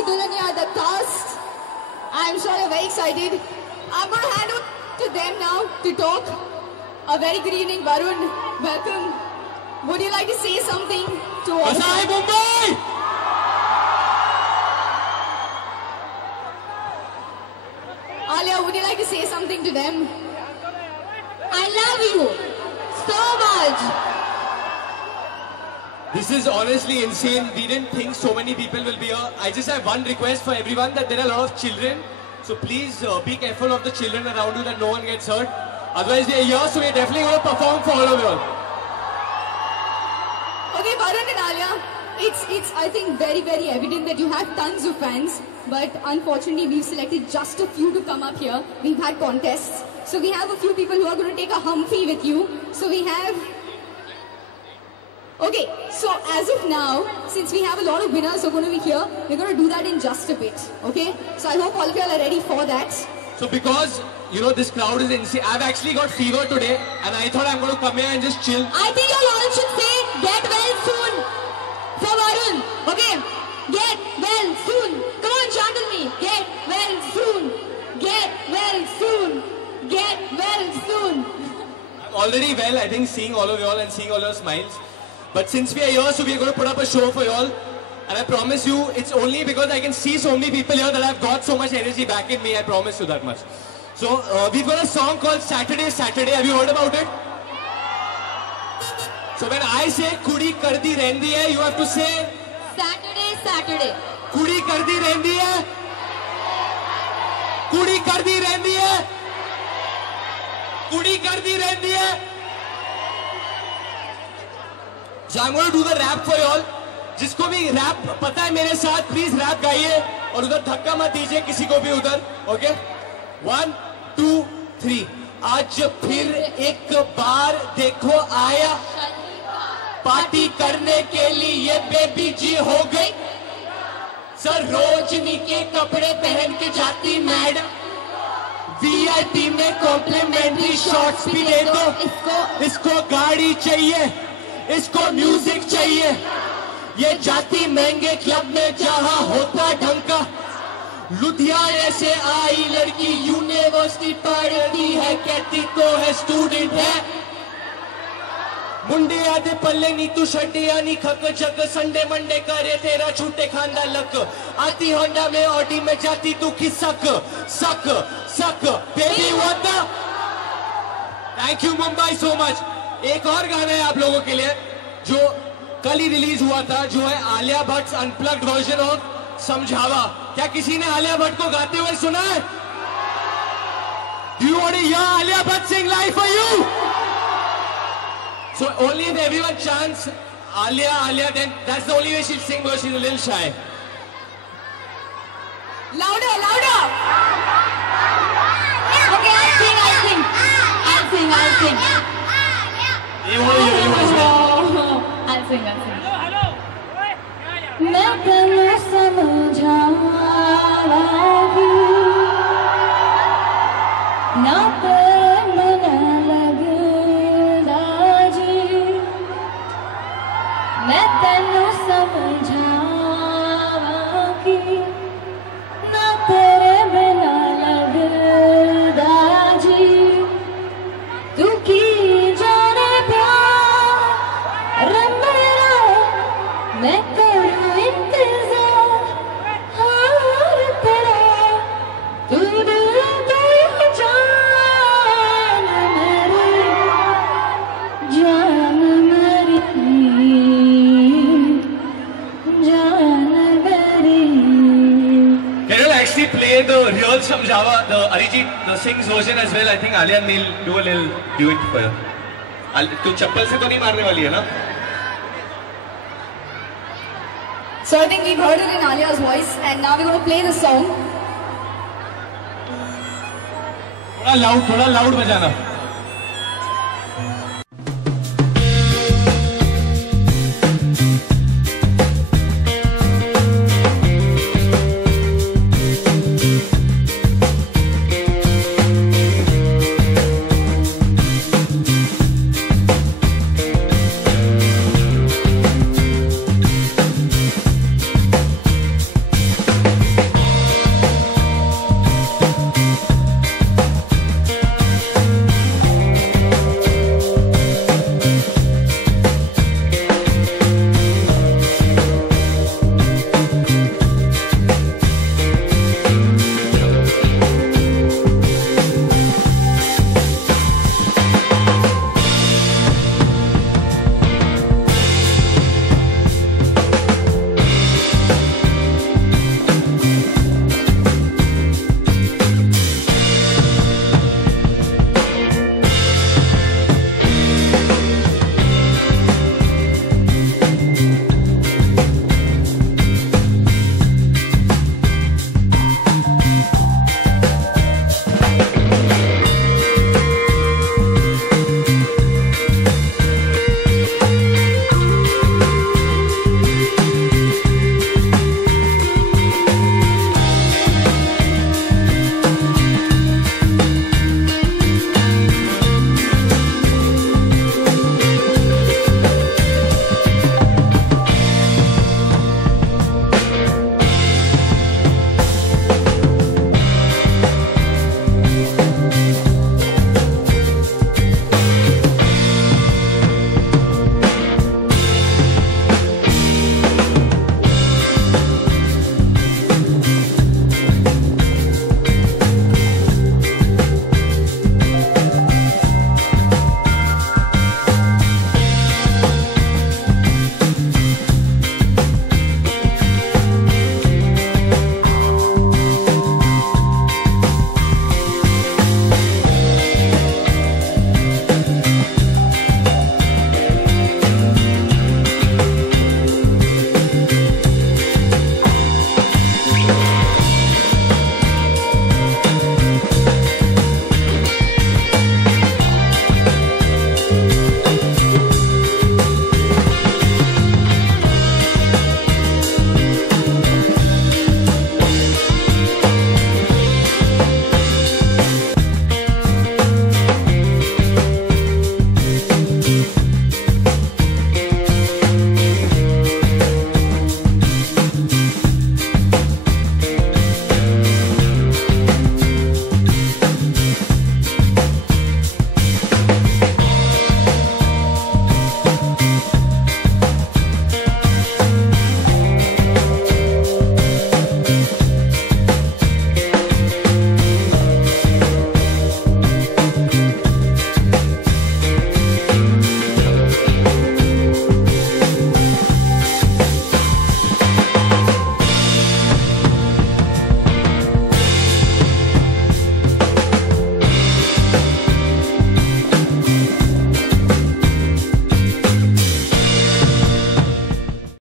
Ki Dulhania, the cast. I'm sure you're very excited. I'm going to hand over to them now to talk. A very good evening, Varun. Welcome. Would you like to say something to all? Vasai Mumbai! Alia, would you like to say something to them? I love you so much. This is honestly insane. We didn't think so many people will be here. I just have one request for everyone, that there are a lot of children. So please be careful of the children around you, that no one gets hurt. Otherwise we are here, so we're definitely going to perform for all of you all. Okay, Varun and Alia, it's I think very, very evident that you have tons of fans. But unfortunately, we've selected just a few to come up here. We've had contests. So we have a few people who are going to take a Humphrey with you. So we have... Okay, so as of now, since we have a lot of winners who are going to be here, we're going to do that in just a bit. Okay? So I hope all of you all are ready for that. So because, you know, this crowd is insane. I've actually got fever today, and I thought I'm going to come here and just chill. I think you all should say, get well soon. For Varun. Okay? Get well soon. Come on, chant me. Get well soon. Get well soon. Get well soon. I'm already well, I think, seeing all of you all and seeing all your smiles. But since we are here, so we are going to put up a show for you all. And I promise you, it's only because I can see so many people here that I've got so much energy back in me. I promise you that much. So we've got a song called Saturday, Saturday. Have you heard about it? So when I say Kudi Kardi Rendi Hai, you have to say Saturday, Saturday. Kudi Kardi Rendi Hai. Kudi Kardi Rendi Hai. Kudi Kardi Rendi Hai. So I'm going to do the rap for you all. जिसको भी rap पता है मेरे साथ please rap गाइए और उधर धक्का मत दीजिए किसी को भी उधर. ओके 1 2 3. आज फिर एक बार देखो आया पार्टी करने के लिए बेबी जी हो गई. सर रोजनी के कपड़े पहन के जाती मैडम. वीआईपी में कॉम्प्लीमेंट्री शॉट्स भी दे दो. इसको गाड़ी चाहिए, इसको म्यूजिक चाहिए. ये जाती महंगे क्लब में जहां होता ढंका. लुधियाने से आई लड़की यूनिवर्सिटी पढ़ती है, कहती तो है स्टूडेंट है. मुंडे आधे पल्ले नी तू शड्डिया नी खक जग. संडे मंडे करे तेरा छूटे खांदा लक. आती होंडा में ऑडी में जाती तू खिसक सक सक baby what the. Thank you Mumbai so much. एक और गाना है आप लोगों के लिए जो कल ही रिलीज हुआ था, जो है Alia Bhatt unplugged version of समझावा. क्या किसी ने आलिया भट्ट को गाते हुए सुना है? Do you want to hear Alia Bhatt sing live for you? So only if everyone chants Alia, Alia, then that's the only way she'll sing, because she's a little shy. Louder, louder! Okay, I'll sing. You want to hear you as well? I'll sing. मैं तेरे समझाऊंगी ना तेरे मन लगदा जी. मैं तेरे समझाऊंगी ना तेरे बिना लगदा जी. तू की जाने प्यार मेरा मैं करूं इंतजार हार तेरा. तू दिल तो जान मेरी जान मेरी जान मेरी. Can you actually play the real Samjhava, the Arijit, the sings version as well? I think Alia and Neil do a little duet for you. तू चप्पल से तो नहीं मारने वाली है ना? So I think we've heard it in Alia's voice, and now we're going to play the song. थोड़ा loud बजाना.